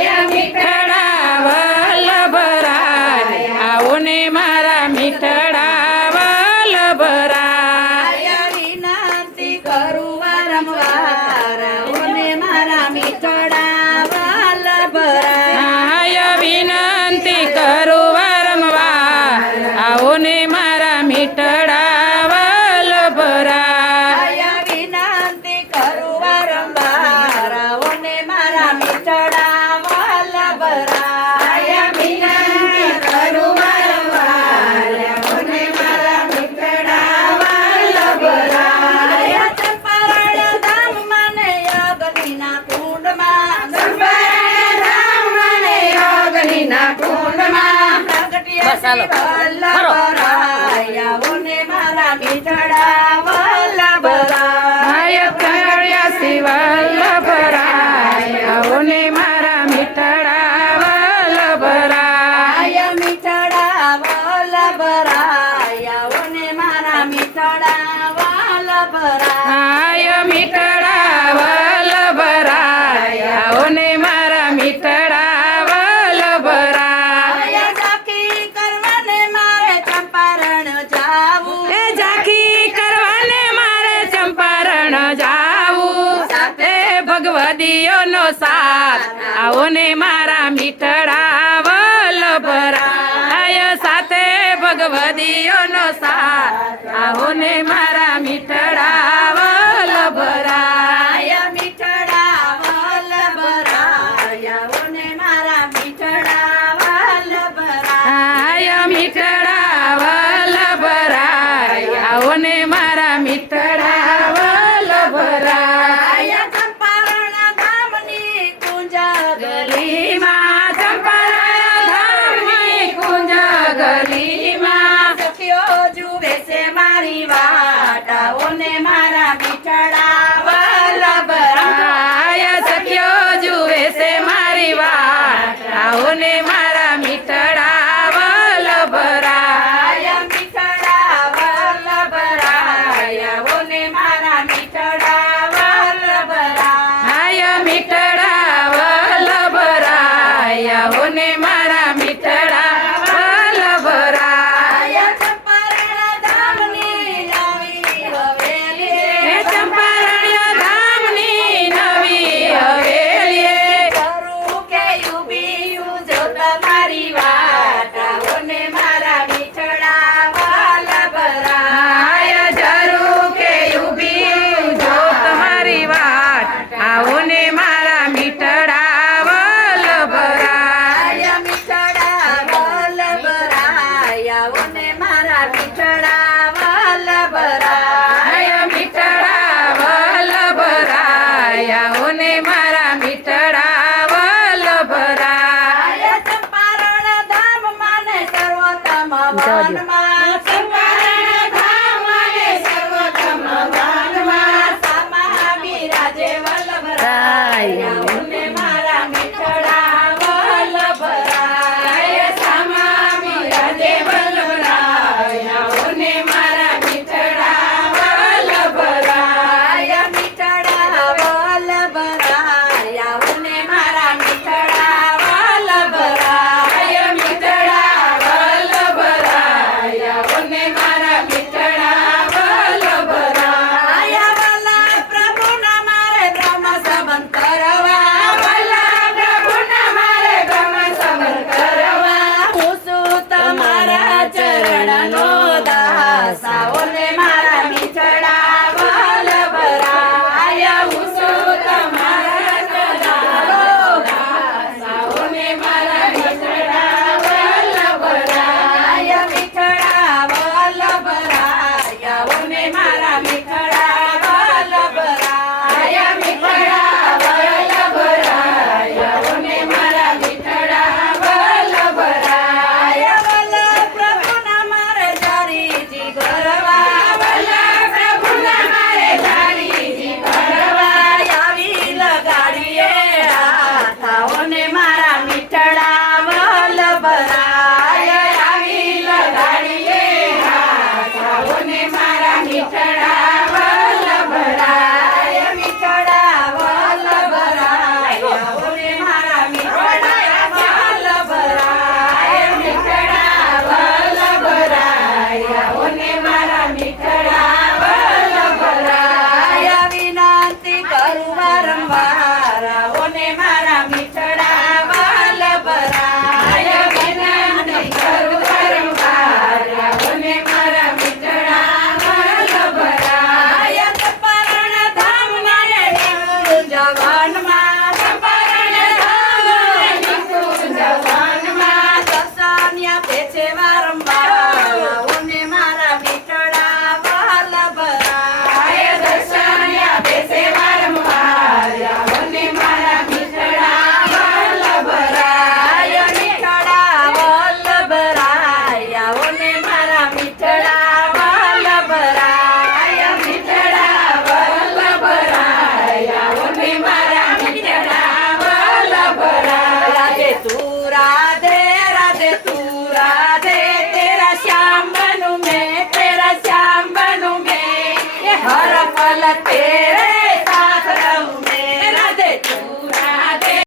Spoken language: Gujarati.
મીઠડા વલ્લભરાય આવો ને મારા મીઠડા વલ્લભરાય વિનંતી કરું વારંવાર આવો ને મારા મીઠડા વલ્લભરાય વિનંતી કરું વારંવાર આવો ને મારા મીઠડા વલ્લભરાય વિનંતી કરું વારંવાર આવો ને મારા મીઠડા વલ્લભરાય વિનંતી કરું વારંવાર આવો ને મારા મીઠડા વલ્લભરાય ચંપારણ ધામમાં ને અગ્નિના કુંડમાં ચંપારણ ધામમાં ને અગ્નિના કુંડમાં પ્રગટ્યા વલ્લભરાય આવો ને મારા મીઠડા વલ્લભરાય વલ્લભરાય આવો ને મારા મીઠડા વલ્લભરાય મીઠડા વલ્લભરાય આવો ને મારા મીઠડા વલ્લભરાય મીઠડા વલ્લભરાય આવો ને મારા મીઠડા વલ્લભરાય ઝાંખી કરવાને મારે ચંપારણ જાવું ઝાંખી કરવાને મારે ચંપારણ જાવું સાથે ભગવદીઓનો સાથ આવો ને મારા મીઠડા વલ્લભરાય સાથે ભગવદીઓનો સાથ આવો ને મારા મીઠડા વલ્લભરાય મીઠડા વલ્લભરાય આવો ને મારા મીઠડા વલ્લભરાય મીઠડા વલ્લભરાય આવો ને મારા મીઠડા વલ્લભરાય ચંપારણ ધામની કુંજ ગલીમાં ચંપારણ ધામની કુંજ ગલીમાં સખીઓ જુએ છે મારી વાટ આવો ને મારા મીઠડા વલ્લભરાય સખ્યો જુએ છે મારી વાત આવો ને મારા મીઠડા વલ્લભરાય મીઠડા વલ્લભરાય આવો ને મારા મીઠડા વલ્લભરાય મીઠડા વલ્લભરાય આવો ને મારા મીઠડા વલ્લભરાય ચંપારણ ધામની નવી હવેલી ચંપારણ્ય ધામની નવી હવેલી કરું કે ઉભી જો તમારી વાત આવો ને મારા મીઠડા વલ્લભરાય જરૂર કે ઊભી જો તમારી વાત આવો ને મારા મીઠડા વલ્લભરાય મીઠડા વલ્લભરાય આવો ને મારા મીઠડા વલ્લભરાય મીઠડા વલ્લભરાય આવો ને મારા મીઠડા વલ્લભરાય ચંપારણ ધામ માને સર્વોત્તમ વનમાં